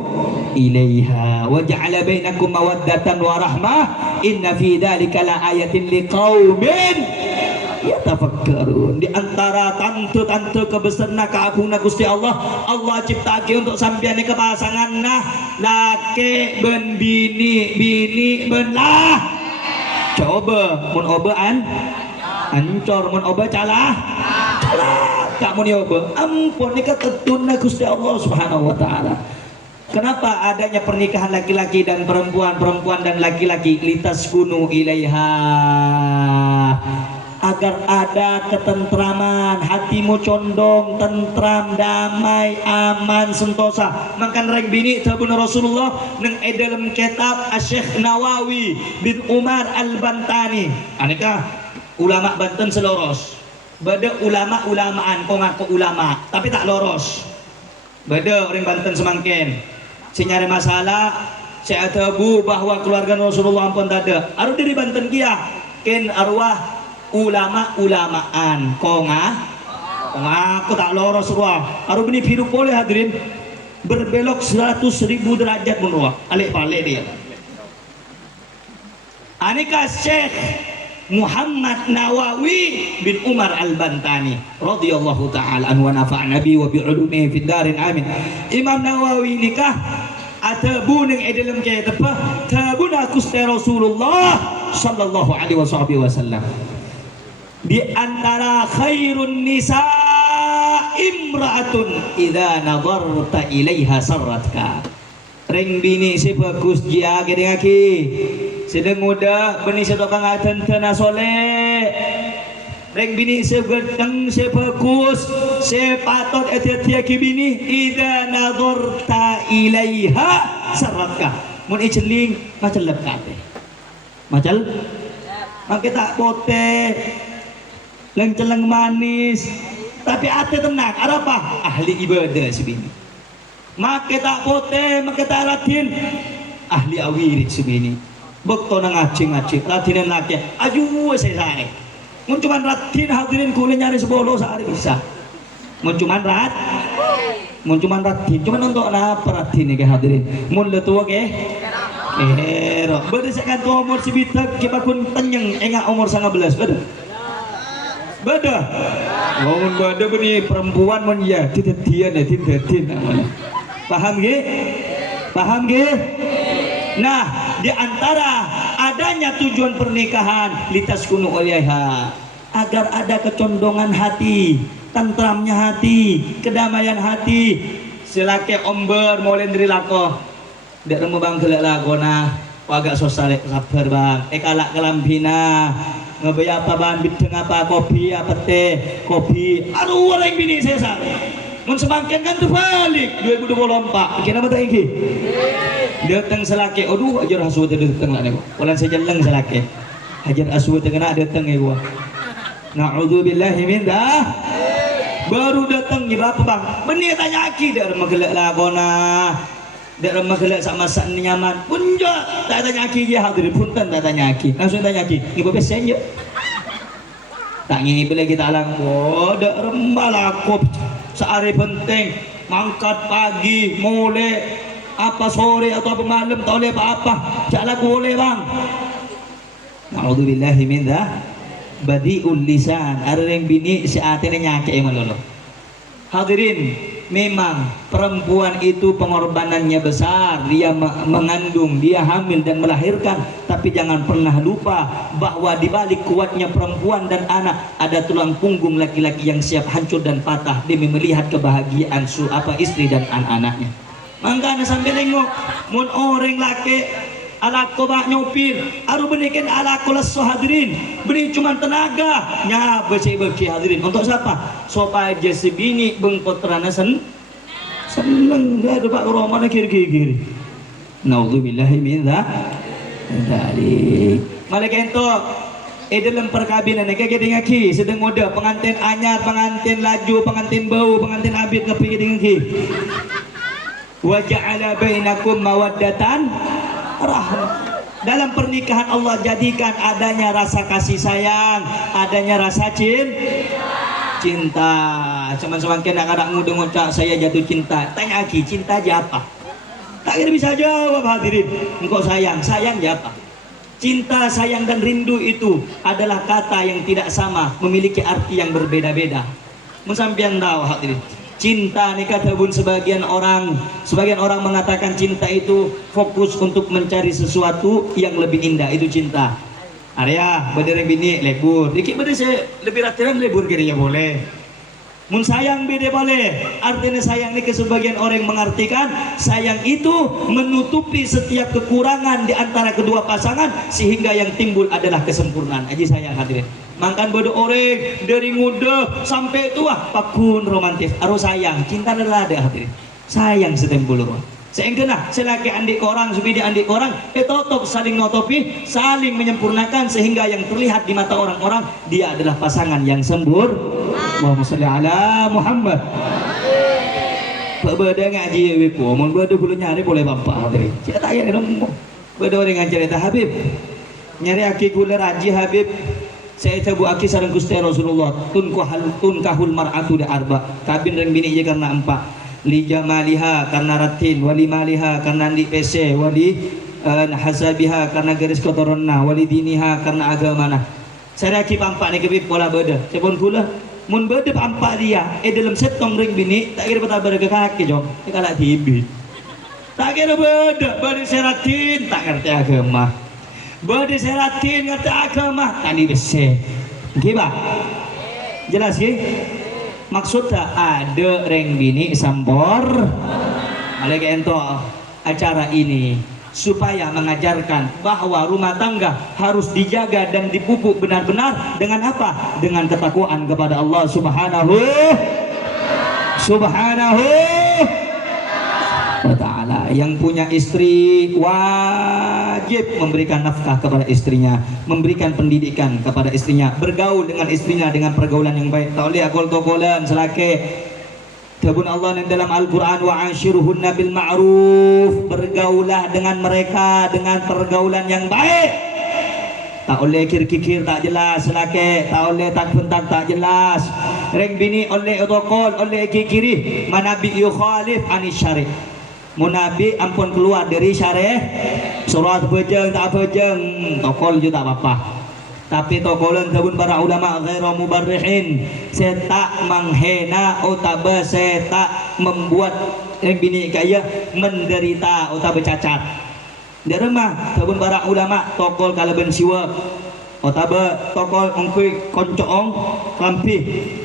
ilaiha wa ja'ala bainakum mawaddatan wa rahmah inna fi dzalika la ayatin liqaumin yatafakkarun. Di antara tante-tante kebesaran keagungna Gusti Allah ciptake untuk sampeyan ke pasangan nah laki ben bini bini ben lah coba mun obaan ancor mun oba calah kamu nyoba ampun nikah tetuna Gusti Allah Subhanahu wa taala. Kenapa adanya pernikahan laki-laki dan perempuan dan laki-laki litaskunu ilaiha agar ada ketentraman hatimu condong tentram damai aman sentosa makan reng bini tabun Rasulullah neng dalam kitab Syekh Nawawi bin Umar Al-Bantani aneka ulama Banten seloros beda ulama-ulamaan kok ngaku ulama tapi tak loros beda orang Banten semangkin si nyari masalah saya tahu bahwa keluarga Rasulullah ampun ada aru dari Banten kia ken arwah ulama-ulamaan kok ngaku tak loros ruah aru bini hidup boleh hadirin berbelok 100.000 derajat menurut alik balik dia aneka Syekh Muhammad Nawawi bin Umar Al-Bantani radhiyallahu taala anhu wa nafa'ana bi wa bi ulumihi fid darin amin. Imam Nawawi nikah atabu ning dalam kaya apa tabuna kusti Rasulullah sallallahu alaihi wasallam. Di antara khairun nisa imra'atun idza nadarta ilaiha sarratka. Ring bini si bagus dia gede aki sedang muda beni sedokang atan tana soleh. Ring bini si ganteng si bagus si patot eti aki bini idza nadarta ilaiha sarratka. Mun iceling macam lepkate macam kita pote leng-celeng manis tapi hati tenang. Ada apa? Ahli ibadah si bini. Make tak pote, make tak ratin, ahli awirit sebini. Bekto nang ngacing-ngacing, ratinan laki. Aju saya. Mun cuman ratin hadirin kulit nyari sebolo sehari bisa. Mun cuman ratin, cuman untuk apa ratin ni ke hadirin? Mun letua ke? Kero. Berdasarkan tu umur si bitak kita pun tenyeng enggak umur 19 beda. Beda. Mun beda beni perempuan mun ya titian ya titian namanya. Paham ge? Paham ge? Nah, di antara adanya tujuan pernikahan litas kunu olehha agar ada kecondongan hati, tentramnya hati, kedamaian hati. Silake omber mulai dari lako. Dek remu bang gelak lagona, agak sosial sabar bang. Kalak kelambina, ngebaya apa bang bideng apa kopi apa teh kopi. Aduh orang bini saya. Mun semakin kan terbalik 2024 kira apa tak iki datang selaki aduh ajar asuh datang lah nego walan saya jeleng selaki ajar asuh kena datang ya gua na'udzubillahi min dah baru datang ni berapa bang benih tanya aki dak magelak lagona dak magelak sama sak nyaman punja tak tanya aki je hadirin punten tak tanya aki langsung tanya aki ni bebes senja tak ngini bila kita alang oh dak rembal aku sehari penting mangkat pagi mulai apa sore atau apa malam tak boleh apa-apa tak laku boleh bang. Na'udzubillahi min dah badi'ul lisan ada yang bini si atene nyake malolo. Hadirin, memang perempuan itu pengorbanannya besar, dia mengandung, dia hamil dan melahirkan, tapi jangan pernah lupa bahwa di balik kuatnya perempuan dan anak ada tulang punggung laki-laki yang siap hancur dan patah demi melihat kebahagiaan istri dan anak-anaknya. Mangkana sambil nengok mun orang laki alako bak nyopir aru benikan alako leso hadirin beri cuma tenaga nya bersih-bersih hadirin untuk siapa supaya sebini bengkotrana seneng dia ada pak romana kiri-kiri naudzubillahi min dzalik malaikat ento dalam perkawinan ni kaya dengan ki sedang muda pengantin anyar pengantin laju pengantin bau pengantin abid ngepikir dengan ki wa ja'ala bainakum mawaddatan rahmah. Dalam pernikahan Allah jadikan adanya rasa kasih sayang, adanya rasa cinta. Cuman semakin nak muda ngucap saya jatuh cinta. Tanya aki cinta aja apa? Tak kira bisa jawab hadirin. Engkau sayang aja apa? Cinta, sayang dan rindu itu adalah kata yang tidak sama, memiliki arti yang berbeda-beda. Musampian tahu hadirin. Cinta nih kata bun sebagian orang mengatakan cinta itu fokus untuk mencari sesuatu yang lebih indah, itu cinta. Area berdiri bini lebur, dikit berdiri saya lebih ratiran lebur kirinya boleh. Mun sayang beda boleh. Artinya sayang ini ke sebagian orang mengartikan sayang itu menutupi setiap kekurangan di antara kedua pasangan sehingga yang timbul adalah kesempurnaan. Aji sayang hadirin. Makan bodoh orang dari muda sampai tua pakun romantis. Aru sayang, cinta adalah ada hadirin. Sayang setembul roh. Saya kena selagi andik orang, subidi andik orang, tetap saling notopi, saling menyempurnakan sehingga yang terlihat di mata orang-orang dia adalah pasangan yang sempurna. Allahumma shalli ala Muhammad. Berbeda ngaji wiku, mun berbeda bulu nyari boleh bapak hadirin. Cik tak ya dong. Berbeda dengan cerita Habib. Nyari aki gula raji Habib. Saya tahu aki sareng Gusti Rasulullah tunkahul mar'atu da arba. Kabin reng bini je karena empat. Li jamaliha karena ratin, wali maliha karena andi PC, wali hasabiha karena garis kotoronna, wali diniha karena agamana. Saya ki pampak ni ke pola beda. Saya pun kula mun beda pampak dia dalam setong ring bini tak kira patah berke kaki jong. Dia kalah tibi. Tak kira beda seratin tak ngerti agama. Beda seratin ngerti agama tadi bese. Nggih, Pak? Jelas nggih? Maksudnya ada ring bini sampor. Alege ento acara ini supaya mengajarkan bahwa rumah tangga harus dijaga dan dipupuk benar-benar dengan apa? Dengan ketakwaan kepada Allah Subhanahu wa ta'ala. Yang punya istri wajib memberikan nafkah kepada istrinya, memberikan pendidikan kepada istrinya, bergaul dengan istrinya dengan pergaulan yang baik. Tak boleh akol-tokolan selake. Tabun Allah dalam Al-Quran wa ashiruhunna bil ma'ruf, bergaulah dengan mereka dengan pergaulan yang baik. Tak oleh kir-kikir tak jelas selake, tak oleh tak bentak tak jelas. Reng bini oleh otokol oleh kikiri manabi yukhalif anis syarih. Munabi ampun keluar dari syarih, surat bejeng tak bejeng tokol juga tak apa-apa. Tapi tokolan tabun para ulama ghairu mubarrihin, saya tak menghina atau saya tak membuat yang bini kaya menderita atau bercacat. Dia remah tabun para ulama tokol kalaban siwa atau tokol ongkui koncoong lampi.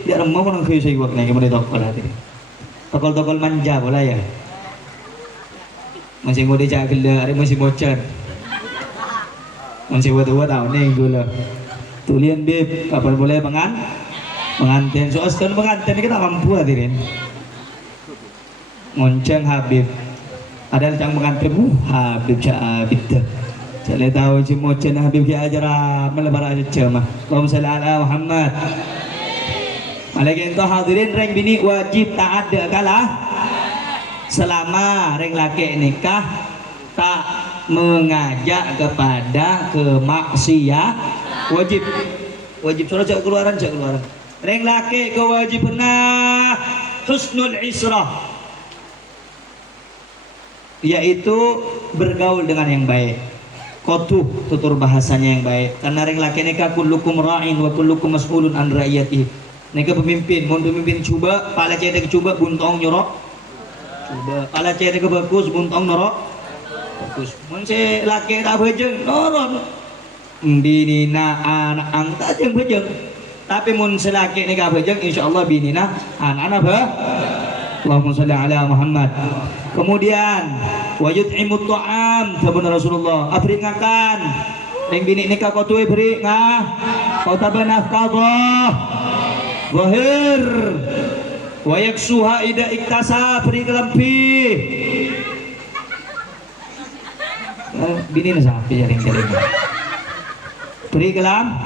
Dia remah pun ongkui siwa nih kemudian tokol hati. Tokol manja boleh ya. Masih ngode cak gila, hari masih bocor. Masih buat tahun nih gula. Tulian beb, kapan boleh pengantin. Soal sekali pengantin kita mampu hadirin. Ngonceng Habib. Ada yang pengantin, Habib cak Habib dah. Saya tahu cuma cina Habib dia ajar melebar aja cema. Allahumma shalli ala Muhammad. Malaikat itu hadirin reng bini wajib taat ada kalah. Selama reng laki nikah tak mengajak kepada kemaksiatan. Wajib soalnya cak keluaran reng laki kewajiban husnul israh, yaitu bergaul dengan yang baik, kotuh tutur bahasanya yang baik. Karena reng laki nikah kullukum ra'in wa kullukum mas'ulun an ra'iyatihi. Nikah pemimpin, mau pemimpin coba pala cedek coba buntong nyorok coba pala cedek bagus buntong norok bagus. Mun se laki tak bejeng norok binina anak angkat yang bejeng, tapi mun selaki nikah bejeng insyaallah binina anak bah. Allahumma sholli ala Muhammad. Kemudian wa yut'imut ta'am sabun Rasulullah abri ngakan ning bini nikah kau tuwe beri ngah kau tabanaf qadha zahir wa yaksuha ida iktasa beri kelampi bini sapi jaring-jaring beri kelampi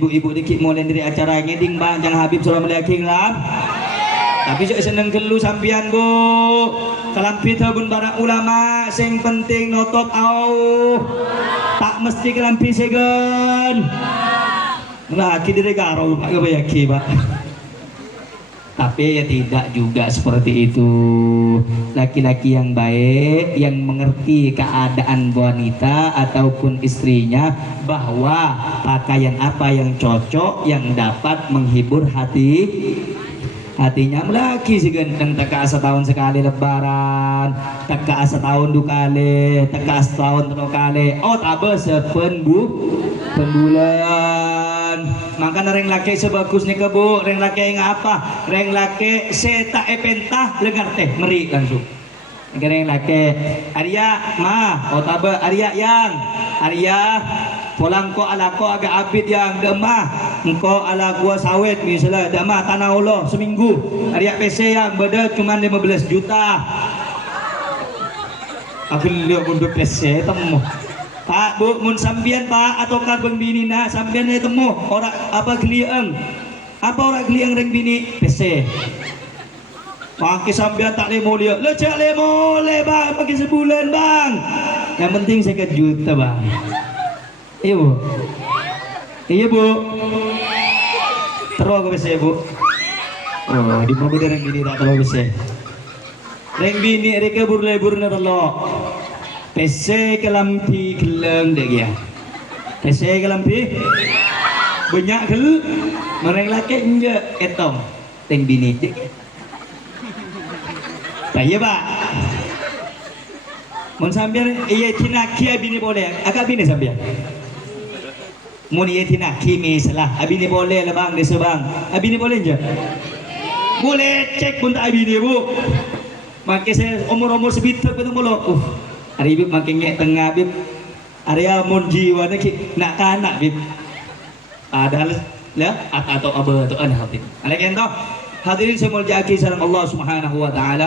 ibu-ibu dikit mulai dari acara ngeding bang jangan Habib suruh meliaking lam. Tapi saya seneng gelu sampian bu kelampi tabun para ulama sing penting notop au tak mesti kelampi segen laki dari karo pak kebayaki pak. Tapi ya tidak juga seperti itu. Laki-laki yang baik yang mengerti keadaan wanita ataupun istrinya bahwa pakaian apa yang cocok yang dapat menghibur hatinya melaki si ganteng teka asa tahun sekali lebaran teka asa tahun dua kali teka asa tahun dua kali tabe pembulan maka reng laki sebagus nih kebu reng laki yang apa reng laki seta epentah lengar teh meri langsung reng laki Arya ma tabe Arya yang Arya pulang ko ala ko agak abid yang demah engkau ala gua sawit misalnya demah tanah Allah seminggu Arya PC yang beda cuma 15 juta aku lihat untuk PC temu Pak bu mun sambian Pak atau karbon bini nah sambian temu orang apa geliang reng bini PC pakai sambian tak lemoleh lecak lemoleh bang pakai sebulan bang yang penting 1 juta bang. Iya bu, iya bu, terus ke PC bu. Oh di mobil reng bini tak terus PC. Reng bini reka burlebur nalo. PC kelampi keleng dek ya. Saya kelampi banyak ke mereka laki je etong teng bini je saya pak mun sambian iya tina kia bini boleh agak bini sambian mun iya tina kimi salah abini boleh lah bang desa bang abini boleh je boleh cek pun tak abini bu makai saya umur sebitar betul mulu hari bib makin ngek tengah bib area mun jiwa nak kanak bib ada lah atau apa atau an hadirin. Alaikum toh. Hadirin saya muliakan sareng Allah Subhanahu wa taala.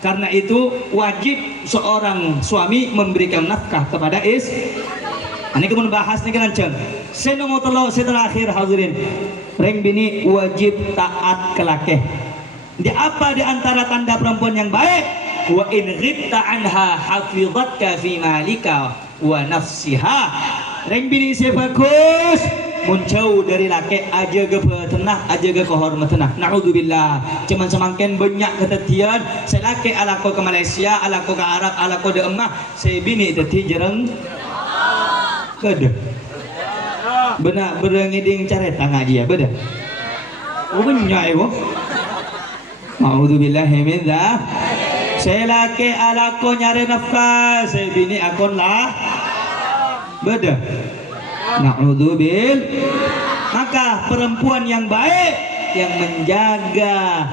Karena itu wajib seorang suami memberikan nafkah kepada istri. Ini kemun bahas ni kan ceng. Saya nomor terakhir hadirin. Reng bini wajib taat ke laki. Di apa di antara tanda perempuan yang baik? Wa in ghibta anha hafizatka fi malika wa nafsiha. Reng bini saya bagus. Muncau dari laki aja ke tenah aja ke kehormatan naudzubillah cuman semakin banyak ketetian saya laki alako ke Malaysia alako ke Arab alako de emah saya bini teti jereng kede benak berengiding caret tangga dia beda oh benyai wo naudzubillah min dah saya laki alako nyari nafkah saya bini akon lah beda na'udzubil maka perempuan yang baik yang menjaga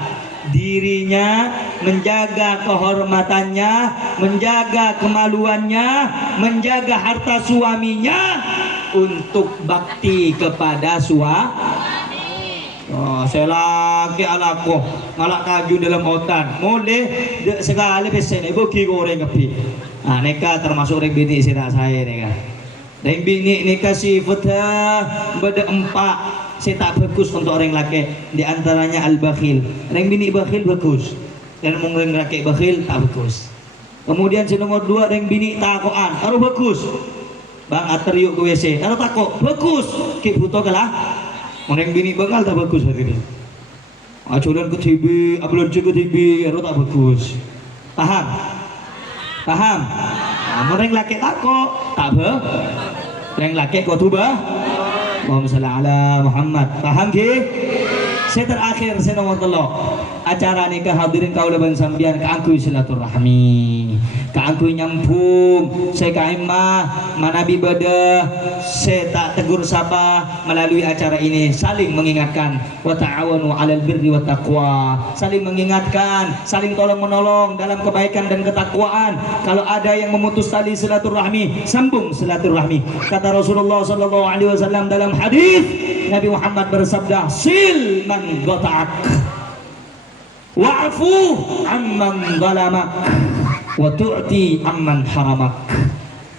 dirinya menjaga kehormatannya menjaga kemaluannya menjaga harta suaminya untuk bakti kepada suami saya laki alako ngalak kaju dalam otan boleh sekali pesen ibu ki goreng kepi neka termasuk rek bini istri saya neka dan bini ni kasih fatah pada empat saya tak bagus untuk orang laki di antaranya al-bakhil orang bini bakhil bagus dan orang laki bakhil tak bagus kemudian nomor 2 orang bini takoan harus bagus bang atar yuk ke WC harus takut bagus kip butuh kalah orang bini bakal tak bagus hari ini acuran ke TV upload ke TV harus tak bagus paham paham orang laki takut tak apa yang laki kau tuba Allahumma salli ala Muhammad paham ki saya terakhir saya nomor telok acara nikah hadirin kau leban sambian keangkui silaturahmi keangkui nyampung saya kaimah manabi beda saya tak tegur sapa melalui acara ini saling mengingatkan wa ta'awanu 'alal birri wat taqwa saling mengingatkan saling tolong menolong dalam kebaikan dan ketakwaan kalau ada yang memutus tali silaturahmi sambung silaturahmi kata Rasulullah sallallahu alaihi wasallam dalam hadis Nabi Muhammad bersabda sil man qata'ak wa'fu amman zalamak wa tu'ti amman haramak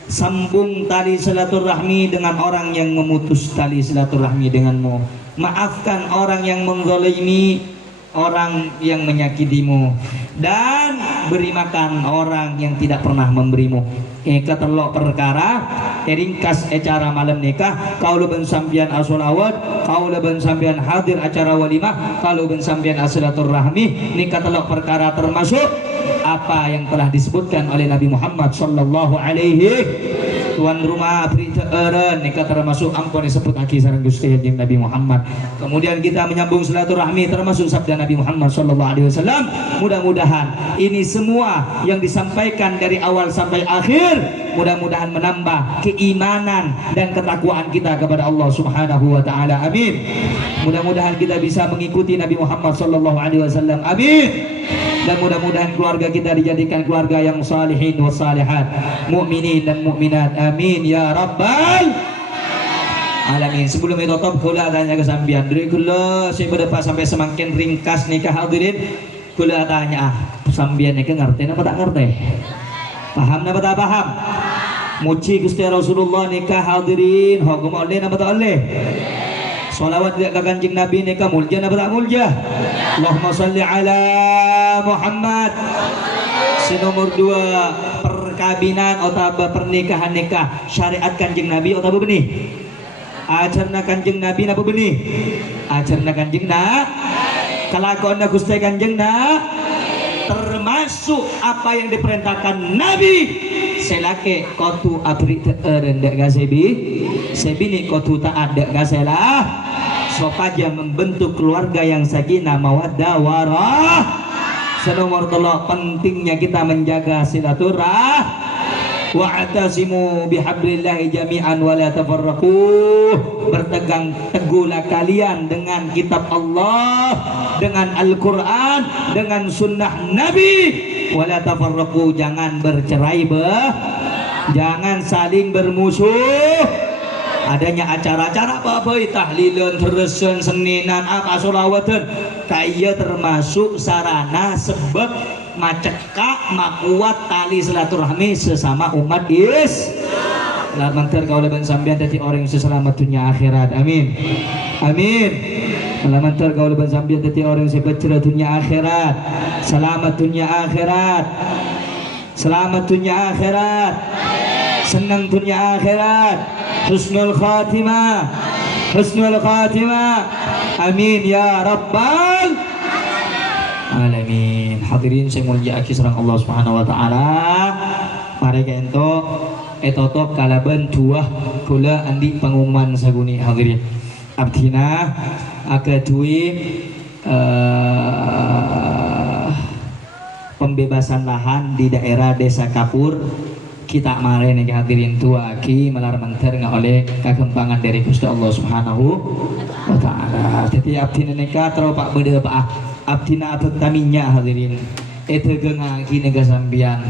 sambung tali silaturahmi dengan orang yang memutus tali silaturahmi denganmu maafkan orang yang menzalimi orang yang menyakitimu dan beri makan orang yang tidak pernah memberimu eka telok perkara ringkas acara malam nikah kau leben sambian asolawat kau leben sambian hadir acara walimah kalau leben sambian asilaturrahmi nikah telok perkara termasuk apa yang telah disebutkan oleh Nabi Muhammad sallallahu alaihi tuan rumah berita eren nikah termasuk ampun disebut aki sareng Gusti Kanjeng Nabi Muhammad kemudian kita menyambung silaturahmi termasuk sabda Nabi Muhammad sallallahu alaihi wasallam mudah-mudahan ini semua yang disampaikan dari awal sampai akhir mudah-mudahan menambah keimanan dan ketakwaan kita kepada Allah Subhanahu wa taala amin mudah-mudahan kita bisa mengikuti Nabi Muhammad sallallahu alaihi wasallam amin dan mudah-mudahan keluarga kita dijadikan keluarga yang salihin wa salihat mukminin dan mukminat amin ya rabbal alamin sebelum itu top kula tanya ke sambian dari kula saya berdepan sampai semakin ringkas nikah hadirin kula tanya sambian nikah ngerti apa tak ngerti paham apa tak paham muji Gusti Rasulullah nikah hadirin hukum oleh apa tak oleh salawat tidak ke Kanjeng Nabi nikah mulja apa tak mulja Allahumma salli ala Muhammad nomor 2 perkawinan atau pernikahan nikah syariat Kanjeng Nabi atau benih ajarna Kanjeng Nabi apa benih ajarna Kanjeng na kelakuan Gusti Kanjeng na termasuk apa yang diperintahkan Nabi selake kotu abri rendah gasebi sebini kotu tak ada kaselah sopaja membentuk keluarga yang sakinah mawaddah warah. Senomor tolok pentingnya kita menjaga silaturah. Wa'tasimu bihablillahi jami'an wa la tafarraqu. Berpegang teguhlah kalian dengan kitab Allah, dengan Al-Qur'an, dengan sunnah Nabi. Wa la tafarraqu, jangan bercerai jangan saling bermusuh. Adanya acara-acara apa-apa tahlilan teresen seninan apa solawatan kaya termasuk sarana sebab macekak makuat tali silaturahmi sesama umat lah mantar kau leban sambian dari orang yang selamat dunia akhirat. Amin amin. Lah mantar kau leban sambian dari orang yang sejahtera dunia akhirat, selamat dunia akhirat, selamat dunia akhirat, senang dunia akhirat, husnul khatimah, husnul khatimah. Amin ya rabbal alamin. Hadirin saya mulia sareng Allah Subhanahu wa taala. Mari ento etotop kalaban tuah kula andi pengumuman saguni hadirin. Abdina akadui pembebasan lahan di daerah Desa Kapur. Kita kemarin yang hadirin tua aki melar menter nggak oleh kekembangan dari Gusti Allah Subhanahu wa taala. Jadi abdina neka terus pak beda pak abdina atau taminya hadirin itu gengaki nega sambian